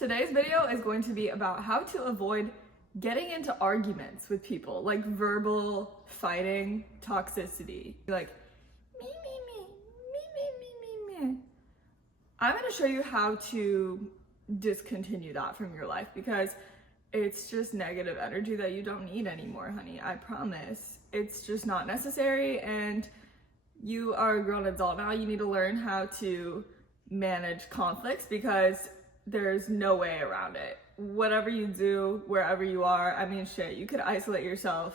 Today's video is going to be about how to avoid getting into arguments with people, like verbal fighting, toxicity. Like, me, me, me, me, me, me, me, me. I'm gonna show you how to discontinue that from your life because it's just negative energy that you don't need anymore, honey. I promise. It's just not necessary, and you are a grown adult now. You need to learn how to manage conflicts because there's no way around it. Whatever you do, wherever you are, I mean, shit, you could isolate yourself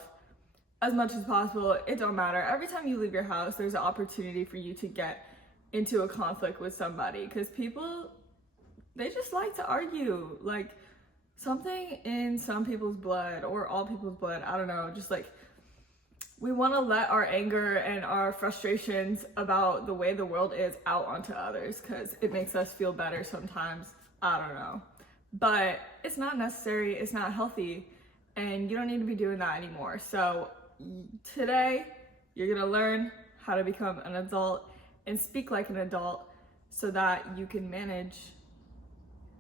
as much as possible. It don't matter. Every time you leave your house, there's an opportunity for you to get into a conflict with somebody because people, they just like to argue. Like, something in some people's blood, or all people's blood, I don't know, just like, we want to let our anger and our frustrations about the way the world is out onto others because it makes us feel better sometimes. I don't know. But it's not necessary, it's not healthy, and you don't need to be doing that anymore. So today, you're gonna learn how to become an adult and speak like an adult so that you can manage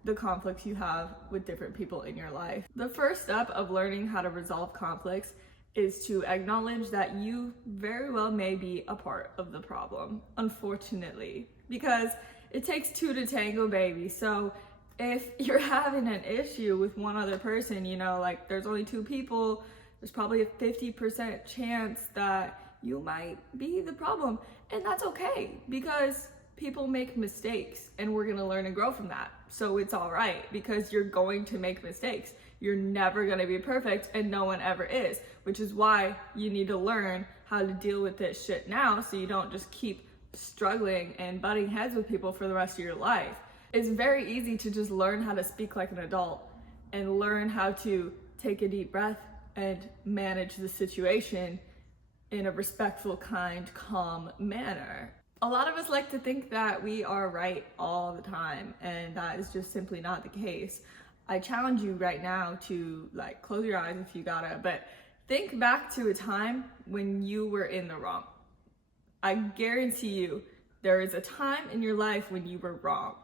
the conflicts you have with different people in your life. The first step of learning how to resolve conflicts is to acknowledge that you very well may be a part of the problem, unfortunately, because it takes two to tango, baby. So if you're having an issue with one other person, you know, like there's only two people, there's probably a 50% chance that you might be the problem. And that's okay because people make mistakes and we're gonna learn and grow from that. So it's all right because you're going to make mistakes. You're never gonna be perfect and no one ever is, which is why you need to learn how to deal with this shit now so you don't just keep struggling and butting heads with people for the rest of your life. It's very easy to just learn how to speak like an adult and learn how to take a deep breath and manage the situation in a respectful, kind, calm manner. A lot of us like to think that we are right all the time, and that is just simply not the case. I challenge you right now to like close your eyes if you gotta, but think back to a time when you were in the wrong. I guarantee you there is a time in your life when you were wrong.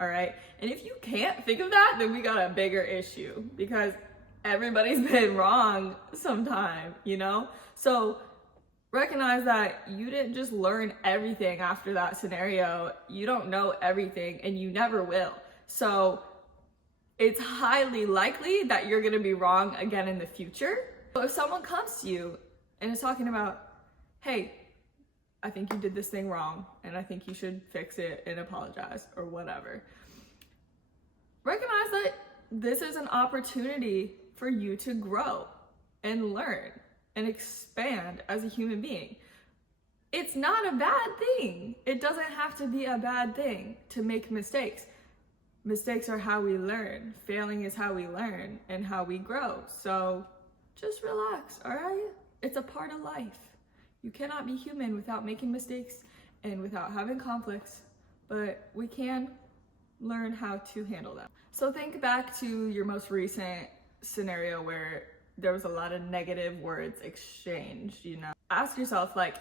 All right. And if you can't think of that, then we got a bigger issue because everybody's been wrong sometime, you know? So recognize that you didn't just learn everything after that scenario. You don't know everything and you never will. So it's highly likely that you're going to be wrong again in the future. So if someone comes to you and is talking about, hey, I think you did this thing wrong and I think you should fix it and apologize or whatever. Recognize that this is an opportunity for you to grow and learn and expand as a human being. It's not a bad thing. It doesn't have to be a bad thing to make mistakes. Mistakes are how we learn. Failing is how we learn and how we grow. So just relax, all right? It's a part of life. You cannot be human without making mistakes and without having conflicts, but we can learn how to handle them. So think back to your most recent scenario where there was a lot of negative words exchanged, you know. Ask yourself, like,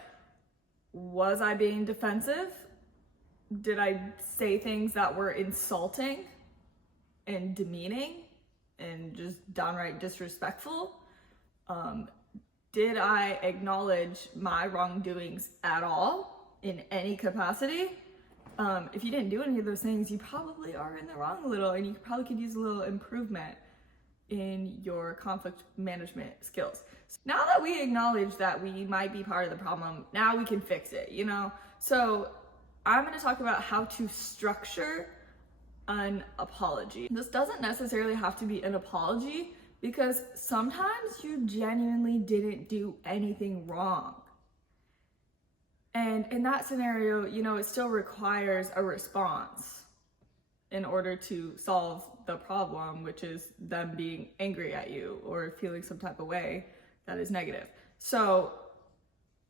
was I being defensive? Did I say things that were insulting and demeaning and just downright disrespectful? Did I acknowledge my wrongdoings at all in any capacity? If you didn't do any of those things, you probably are in the wrong a little, and you probably could use a little improvement in your conflict management skills. Now that we acknowledge that we might be part of the problem, now we can fix it, you know? So I'm gonna talk about how to structure an apology. This doesn't necessarily have to be an apology, because sometimes you genuinely didn't do anything wrong. And in that scenario, you know, it still requires a response in order to solve the problem, which is them being angry at you or feeling some type of way that is negative. So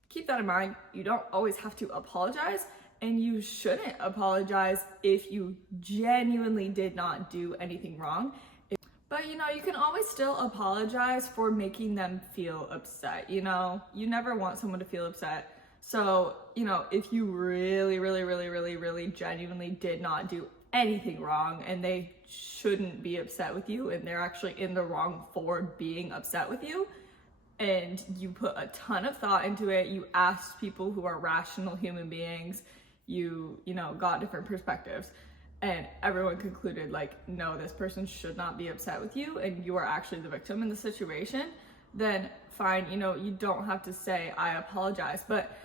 keep that in mind. You don't always have to apologize, and you shouldn't apologize if you genuinely did not do anything wrong. But, you know, you can always still apologize for making them feel upset. You know, you never want someone to feel upset. So, you know, if you really genuinely did not do anything wrong and they shouldn't be upset with you and they're actually in the wrong for being upset with you. And you put a ton of thought into it. You asked people who are rational human beings. You know, got different perspectives. And everyone concluded, like, no, this person should not be upset with you and you are actually the victim in the situation. Then fine, you know, you don't have to say, I apologize. But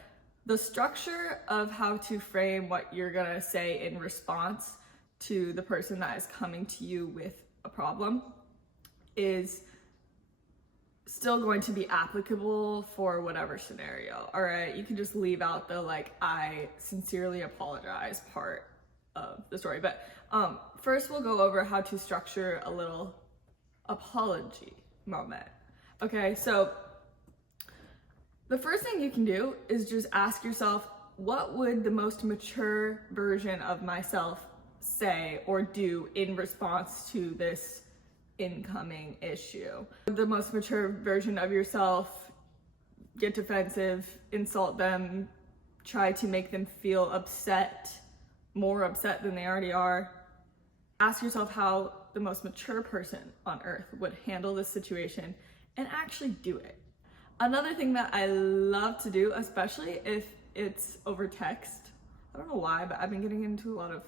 the structure of how to frame what you're gonna say in response to the person that is coming to you with a problem is still going to be applicable for whatever scenario. All right, you can just leave out the like, I sincerely apologize part of the story. But first we'll go over how to structure a little apology moment. Okay, so the first thing you can do is just ask yourself, what would the most mature version of myself say or do in response to this incoming issue? Would the most mature version of yourself get defensive, insult them, try to make them feel upset, more upset than they already are? Ask yourself how the most mature person on earth would handle this situation and actually do it. Another thing that I love to do, especially if it's over text, I don't know why, but I've been getting into a lot of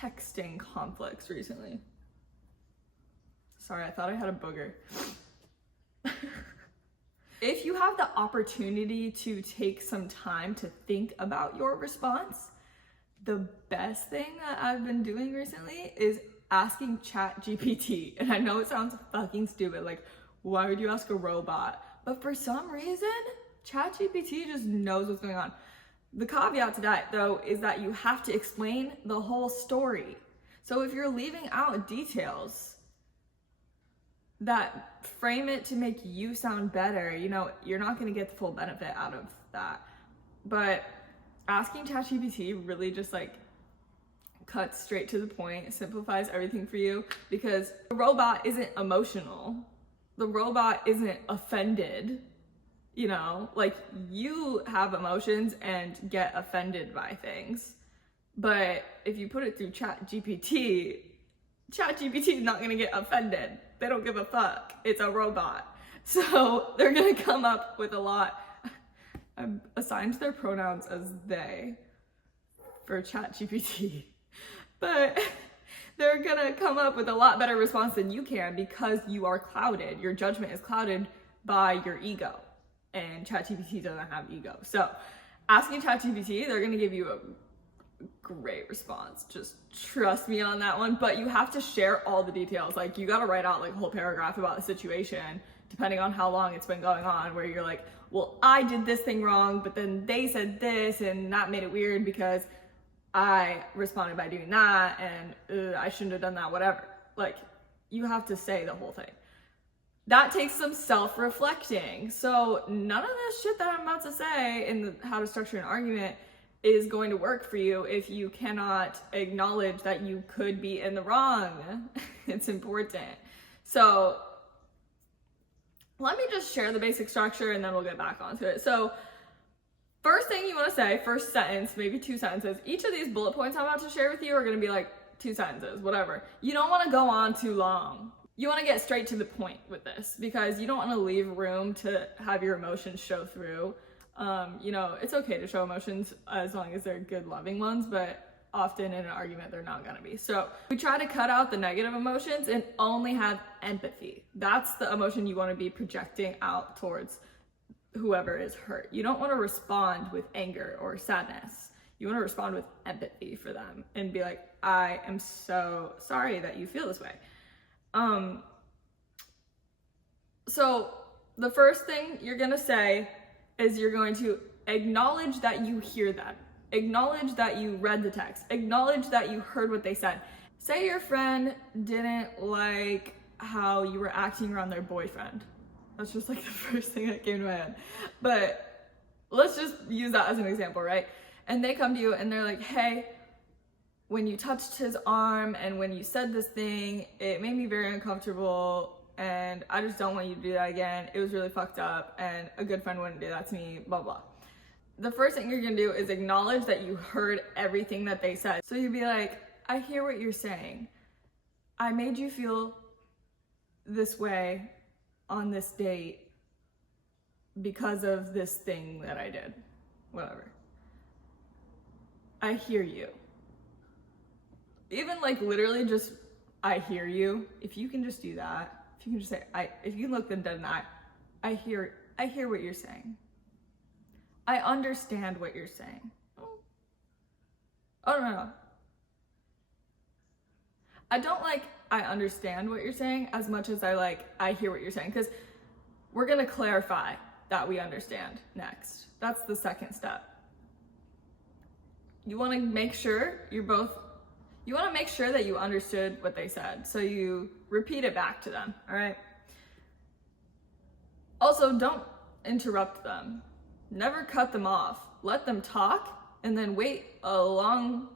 texting conflicts recently. Sorry, I thought I had a booger. If you have the opportunity to take some time to think about your response, the best thing that I've been doing recently is asking ChatGPT. And I know it sounds fucking stupid, like, why would you ask a robot? But for some reason, ChatGPT just knows what's going on. The caveat to that, though, is that you have to explain the whole story. So if you're leaving out details that frame it to make you sound better, you know, you're not going to get the full benefit out of that. But asking ChatGPT really just like cuts straight to the point, simplifies everything for you, because the robot isn't emotional. The robot isn't offended, you know, like you have emotions and get offended by things. But if you put it through ChatGPT is not gonna get offended. They don't give a fuck. It's a robot. So they're gonna come up with a lot. I've assigned their pronouns as they for ChatGPT. But they're gonna come up with a lot better response than you can because you are clouded. Your judgment is clouded by your ego, and ChatGPT doesn't have ego. So asking ChatGPT, they're gonna give you a great response. Just trust me on that one. But you have to share all the details. Like you gotta write out like a whole paragraph about the situation, depending on how long it's been going on, where you're like, well, I did this thing wrong, but then they said this and that made it weird because I responded by doing that and I shouldn't have done that, whatever. Like, you have to say the whole thing. That takes some self-reflecting. So none of this shit that I'm about to say in how to structure an argument is going to work for you if you cannot acknowledge that you could be in the wrong. It's important. So let me just share the basic structure and then we'll get back onto it. So first thing you want to say, first sentence, maybe 2 sentences. Each of these bullet points I'm about to share with you are going to be like 2 sentences, whatever. You don't want to go on too long. You want to get straight to the point with this because you don't want to leave room to have your emotions show through. You know, it's okay to show emotions as long as they're good, loving ones, but often in an argument, they're not going to be. So we try to cut out the negative emotions and only have empathy. That's the emotion you want to be projecting out towards whoever is hurt. You don't want to respond with anger or sadness. You want to respond with empathy for them and be like, I am so sorry that you feel this way. So the first thing you're going to say is you're going to acknowledge that you hear them. Acknowledge that you read the text. Acknowledge that you heard what they said. Say your friend didn't like how you were acting around their boyfriend. That's just like the first thing that came to my head. But let's just use that as an example, right? And they come to you and they're like, hey, when you touched his arm and when you said this thing, it made me very uncomfortable and I just don't want you to do that again. It was really fucked up and a good friend wouldn't do that to me, blah, blah. The first thing you're gonna do is acknowledge that you heard everything that they said. So you'd be like, I hear what you're saying. I made you feel this way on this date because of this thing that I did. Whatever. I hear you. Even like literally just, I hear you. If you can just do that, if you can just say, if you look them dead in the eye, I hear what you're saying. I understand what you're saying. Oh, no. I don't like, I understand what you're saying as much as I hear what you're saying, because we're gonna clarify that we understand next. That's the second step. You wanna make sure you wanna make sure that you understood what they said, so you repeat it back to them, all right? Also, don't interrupt them. Never cut them off. Let them talk and then wait a long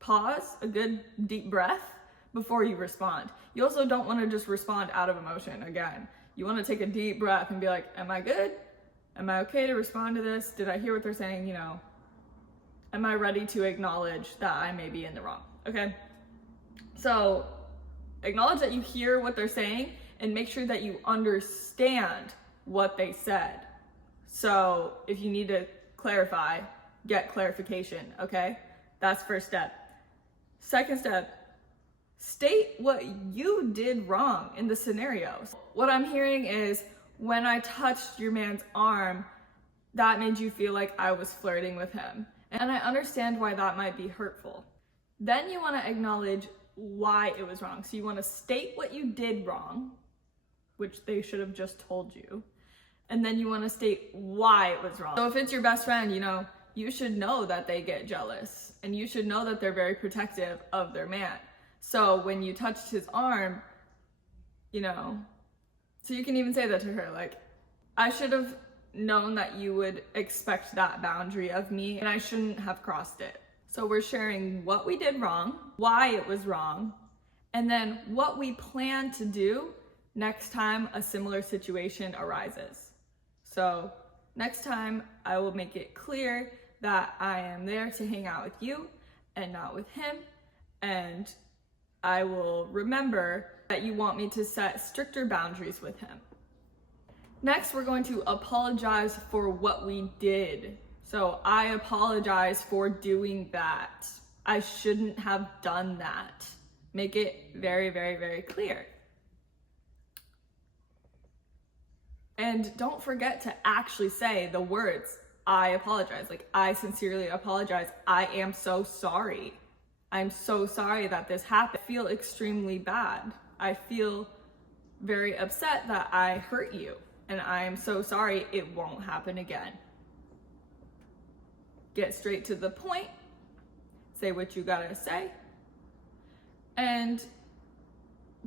pause, a good deep breath before you respond. You also don't want to just respond out of emotion again. You want to take a deep breath and be like, am I good? Am I okay to respond to this? Did I hear what they're saying? You know, am I ready to acknowledge that I may be in the wrong? Okay. So acknowledge that you hear what they're saying and make sure that you understand what they said. So if you need to clarify, get clarification, okay? That's first step. Second step, state what you did wrong in the scenarios. What I'm hearing is, when I touched your man's arm, that made you feel like I was flirting with him. And I understand why that might be hurtful. Then you want to acknowledge why it was wrong. So you want to state what you did wrong, which they should have just told you. And then you want to state why it was wrong. So if it's your best friend, you know, you should know that they get jealous, and you should know that they're very protective of their man. So when you touched his arm, you know, so you can even say that to her, like, I should have known that you would expect that boundary of me, and I shouldn't have crossed it. So we're sharing what we did wrong, why it was wrong, and then what we plan to do next time a similar situation arises. So next time I will make it clear that I am there to hang out with you and not with him. And I will remember that you want me to set stricter boundaries with him. Next, we're going to apologize for what we did. So I apologize for doing that. I shouldn't have done that. Make it very, very, very clear. And don't forget to actually say the words, I apologize. Like, I sincerely apologize. I am so sorry. I'm so sorry that this happened. I feel extremely bad. I feel very upset that I hurt you. And I am so sorry, it won't happen again. Get straight to the point. Say what you gotta say. And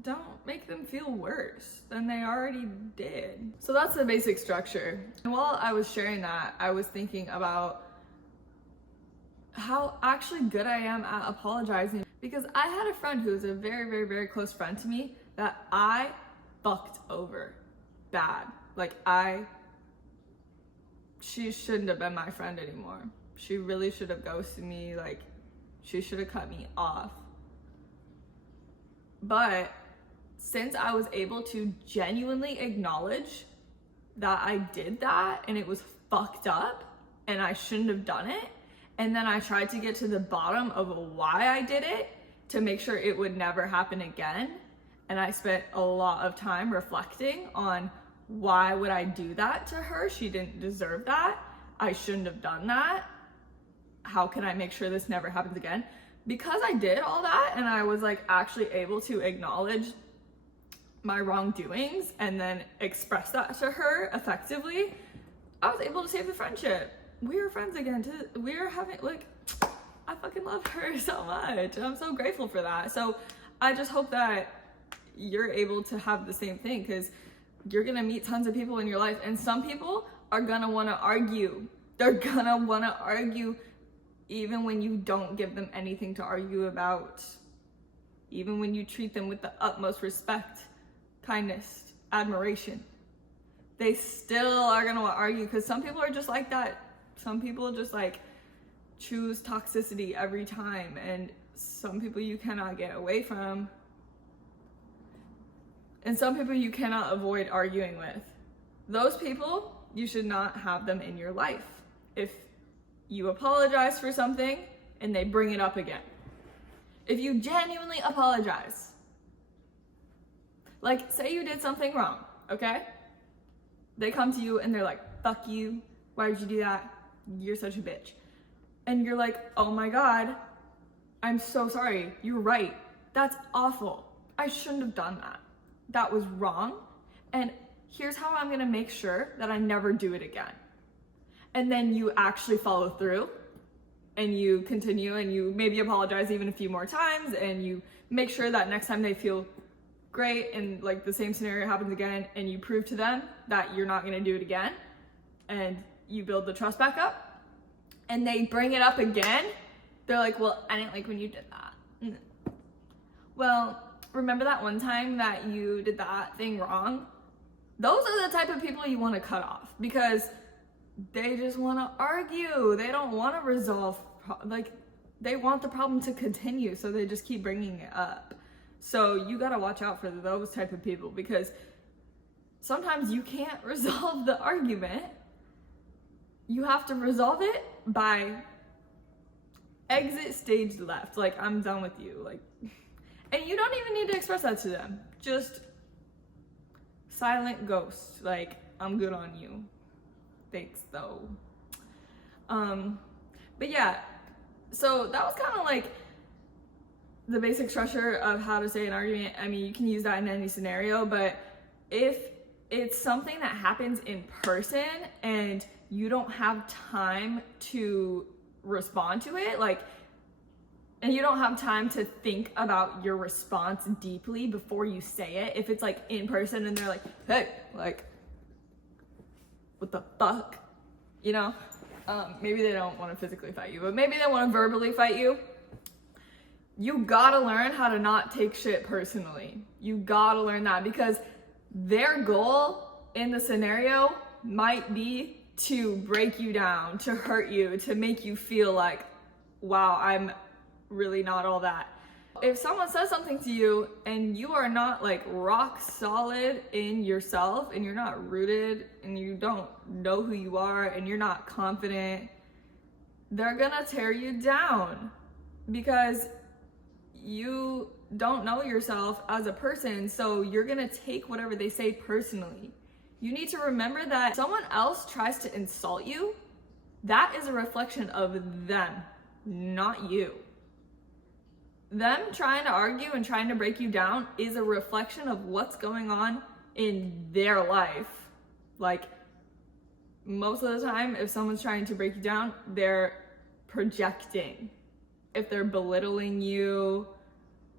don't make them feel worse than they already did. So that's the basic structure. And while I was sharing that, I was thinking about how actually good I am at apologizing, because I had a friend who was a very, very, very close friend to me that I fucked over bad. Like, she shouldn't have been my friend anymore. She really should have ghosted me. Like, she should have cut me off. But since I was able to genuinely acknowledge that I did that and it was fucked up and I shouldn't have done it, and then I tried to get to the bottom of why I did it to make sure it would never happen again, and I spent a lot of time reflecting on why would I do that to her? She didn't deserve that. I shouldn't have done that. How can I make sure this never happens again? Because I did all that and I was like actually able to acknowledge my wrongdoings and then express that to her effectively, I was able to save the friendship. We were friends again. We were having, like, I fucking love her so much. I'm so grateful for that. So I just hope that you're able to have the same thing, because you're gonna meet tons of people in your life, and some people are gonna wanna argue. They're gonna wanna argue even when you don't give them anything to argue about, even when you treat them with the utmost respect, kindness, admiration. They still are gonna want to argue, because some people are just like that. Some people just like choose toxicity every time, and some people you cannot get away from. and some people you cannot avoid arguing with. Those people, you should not have them in your life. If you apologize for something and they bring it up again. If you genuinely apologize, like say you did something wrong, okay? They come to you and they're like, fuck you, why did you do that? You're such a bitch. And you're like, oh my God, I'm so sorry, you're right. That's awful. I shouldn't have done that. That was wrong. And here's how I'm gonna make sure that I never do it again. And then you actually follow through and you continue and you maybe apologize even a few more times and you make sure that next time they feel great and like the same scenario happens again and you prove to them that you're not gonna do it again and you build the trust back up and they bring it up again, they're like, well, I didn't like when you did that. Well, remember that one time that you did that thing wrong? Those are the type of people you want to cut off because they just want to argue. They don't want to resolve, they want the problem to continue, so they just keep bringing it up. So you got to watch out for those type of people because sometimes you can't resolve the argument. You have to resolve it by exit stage left. Like, I'm done with you. Like, and you don't even need to express that to them. Just silent ghost. Like, I'm good on you. Thanks, though. But yeah, so that was kind of like the basic structure of how to say an argument. I mean, you can use that in any scenario, but if it's something that happens in person and you don't have time to respond to it, like, and you don't have time to think about your response deeply before you say it. If it's like in person and they're like, hey, like, what the fuck? You know, maybe they don't want to physically fight you, but maybe they want to verbally fight you. You gotta learn how to not take shit personally. You gotta learn that because their goal in the scenario might be to break you down, to hurt you, to make you feel like, wow, I'm really not all that. If someone says something to you and you are not like rock solid in yourself and you're not rooted and you don't know who you are and you're not confident, they're gonna tear you down because you don't know yourself as a person, so you're gonna take whatever they say personally. You need to remember that someone else tries to insult you, that is a reflection of them, not you. Them trying to argue and trying to break you down is a reflection of what's going on in their life. Like, most of the time, if someone's trying to break you down, they're projecting. If they're belittling you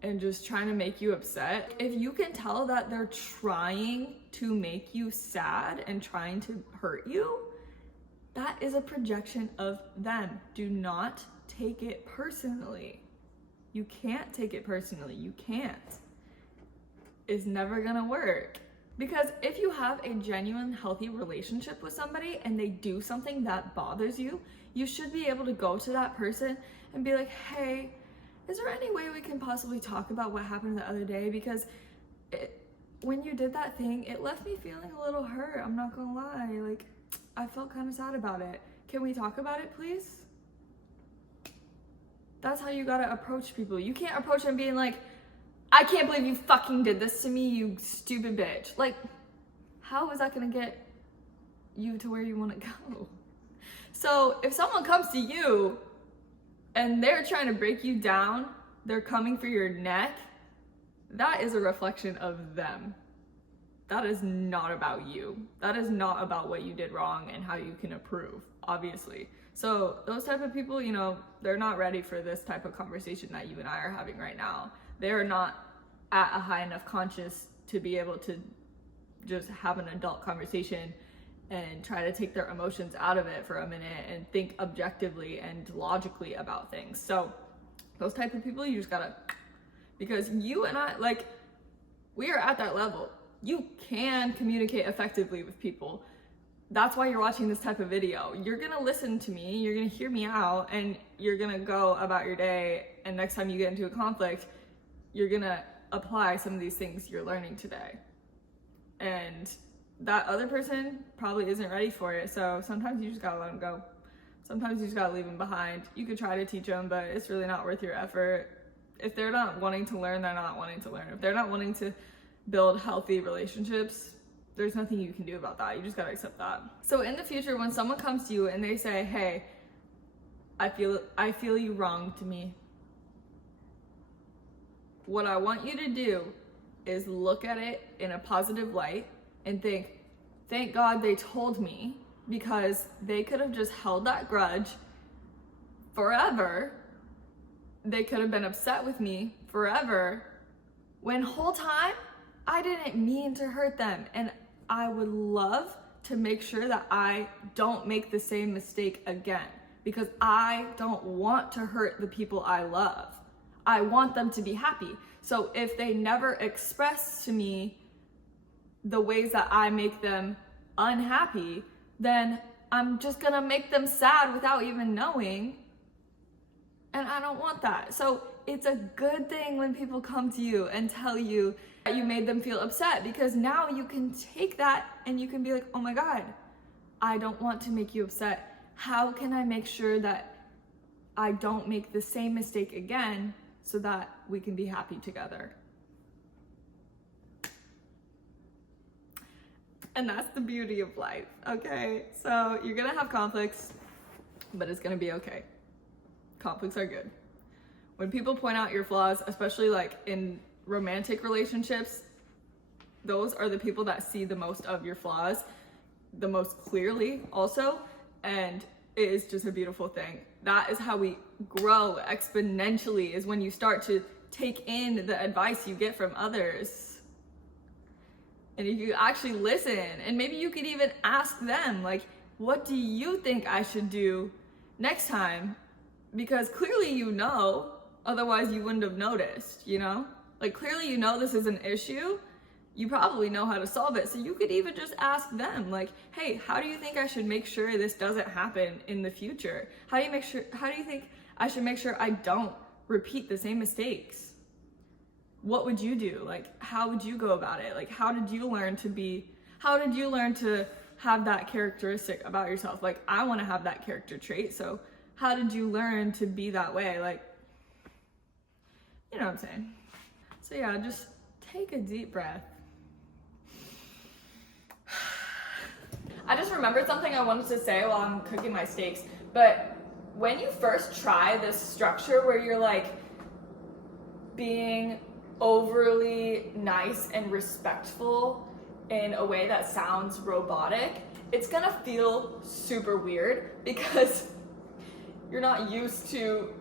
and just trying to make you upset, if you can tell that they're trying to make you sad and trying to hurt you, that is a projection of them. Do not take it personally. You can't take it personally. You can't. It's never gonna work. Because if you have a genuine, healthy relationship with somebody and they do something that bothers you, you should be able to go to that person and be like, hey, is there any way we can possibly talk about what happened the other day? Because when you did that thing, it left me feeling a little hurt. I'm not gonna lie. Like, I felt kind of sad about it. Can we talk about it, please? That's how you gotta approach people. You can't approach them being like, I can't believe you fucking did this to me, you stupid bitch. Like, how is that gonna get you to where you wanna go? So if someone comes to you and they're trying to break you down, they're coming for your neck, that is a reflection of them. That is not about you. That is not about what you did wrong and how you can improve, obviously. So those type of people, you know, they're not ready for this type of conversation that you and I are having right now. They're not at a high enough conscious to be able to just have an adult conversation and try to take their emotions out of it for a minute and think objectively and logically about things. So those type of people, you just gotta, because you and I, like, we are at that level. You can communicate effectively with people. That's why you're watching this type of video. You're gonna listen to me, you're gonna hear me out, and you're gonna go about your day, and next time you get into a conflict, you're gonna apply some of these things you're learning today. and that other person probably isn't ready for it. So sometimes you just gotta let them go. Sometimes you just gotta leave them behind. You could try to teach them, but it's really not worth your effort. If they're not wanting to learn, they're not wanting to learn. If they're not wanting to build healthy relationships, there's nothing you can do about that. You just gotta accept that. So in the future, when someone comes to you and they say, hey, I feel you wronged me, what I want you to do is look at it in a positive light and think, thank God they told me, because they could have just held that grudge forever. They could have been upset with me forever, when whole time I didn't mean to hurt them. And I would love to make sure that I don't make the same mistake again, because I don't want to hurt the people I love. I want them to be happy. So if they never express to me the ways that I make them unhappy, then I'm just gonna make them sad without even knowing. And I don't want that. So it's a good thing when people come to you and tell you that you made them feel upset, because now you can take that and you can be like, oh my God, I don't want to make you upset. How can I make sure that I don't make the same mistake again so that we can be happy together? And that's the beauty of life, okay? So you're gonna have conflicts, but it's gonna be okay. Conflicts are good. When people point out your flaws, especially like in romantic relationships, those are the people that see the most of your flaws the most clearly also, and it is just a beautiful thing. That is how we grow exponentially, is when you start to take in the advice you get from others. And if you actually listen, and maybe you could even ask them, like, what do you think I should do next time? Because clearly you know, otherwise you wouldn't have noticed, you know? Like, clearly you know this is an issue. You probably know how to solve it. So you could even just ask them, like, hey, how do you think I should make sure this doesn't happen in the future? How do you think I should make sure I don't repeat the same mistakes? What would you do? Like, how would you go about it? Like, how did you learn to have that characteristic about yourself? Like, I want to have that character trait. So how did you learn to be that way? Like, you know what I'm saying? So yeah, just take a deep breath. I just remembered something I wanted to say while I'm cooking my steaks. But when you first try this structure where you're like being overly nice and respectful in a way that sounds robotic, it's gonna feel super weird because you're not used to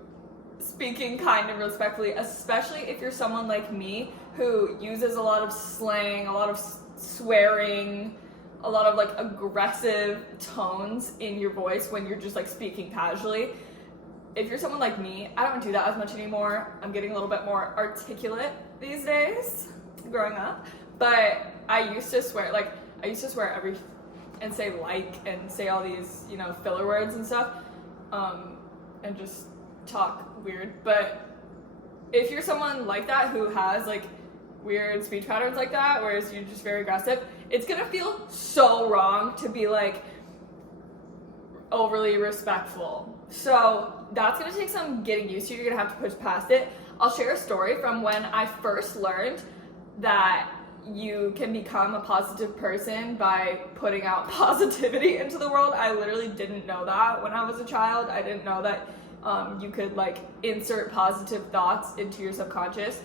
speaking kind and respectfully, especially if you're someone like me who uses a lot of slang, a lot of swearing, a lot of like aggressive tones in your voice when you're just like speaking casually. If you're someone like me, I don't do that as much anymore. I'm getting a little bit more articulate these days, growing up. But I used to swear and say like and say all these, you know, filler words and stuff, and just talk weird. But if you're someone like that who has like weird speech patterns like that, whereas you're just very aggressive, it's gonna feel so wrong to be like overly respectful. So that's gonna take some getting used to. You're gonna have to push past it. I'll share a story from when I first learned that you can become a positive person by putting out positivity into the world. I literally didn't know that when I was a child. I didn't know that you could like insert positive thoughts into your subconscious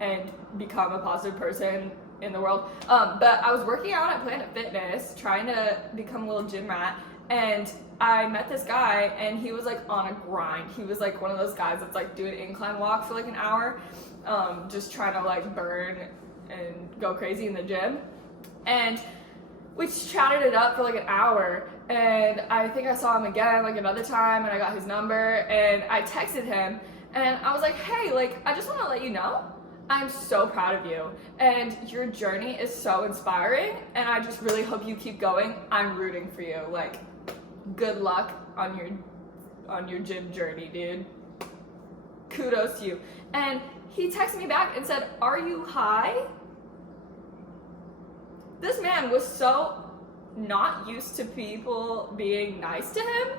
and become a positive person in the world. But I was working out at Planet Fitness, trying to become a little gym rat, and I met this guy, and he was like on a grind. He was like one of those guys that's like doing incline walk for like an hour, just trying to like burn and go crazy in the gym. And we chatted it up for like an hour, and I think I saw him again like another time, and I got his number, and I texted him, and I was like, hey, like, I just want to let you know I'm so proud of you, and your journey is so inspiring, and I just really hope you keep going. I'm rooting for you. Like, good luck on your gym journey, dude. Kudos to you. And he texted me back and said, are you high? this man was so not used to people being nice to him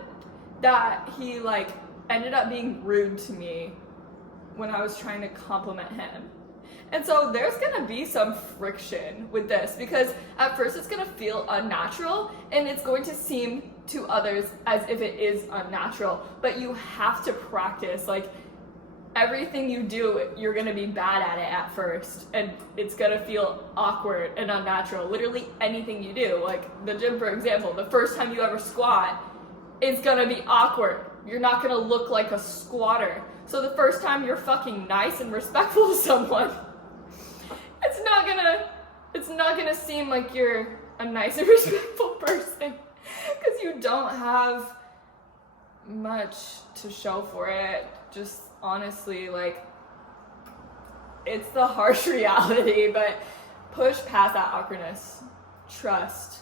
that he like ended up being rude to me when I was trying to compliment him. And so there's gonna be some friction with this because at first it's gonna feel unnatural and it's going to seem to others as if it is unnatural, but you have to practice. Like everything you do, you're gonna be bad at it at first and it's gonna feel awkward and unnatural. Literally anything you do, like the gym for example, the first time you ever squat, it's gonna be awkward. You're not gonna look like a squatter. So the first time you're fucking nice and respectful to someone, it's not gonna seem like you're a nice and respectful person because you don't have much to show for it. Just honestly, like, it's the harsh reality, but push past that awkwardness. Trust.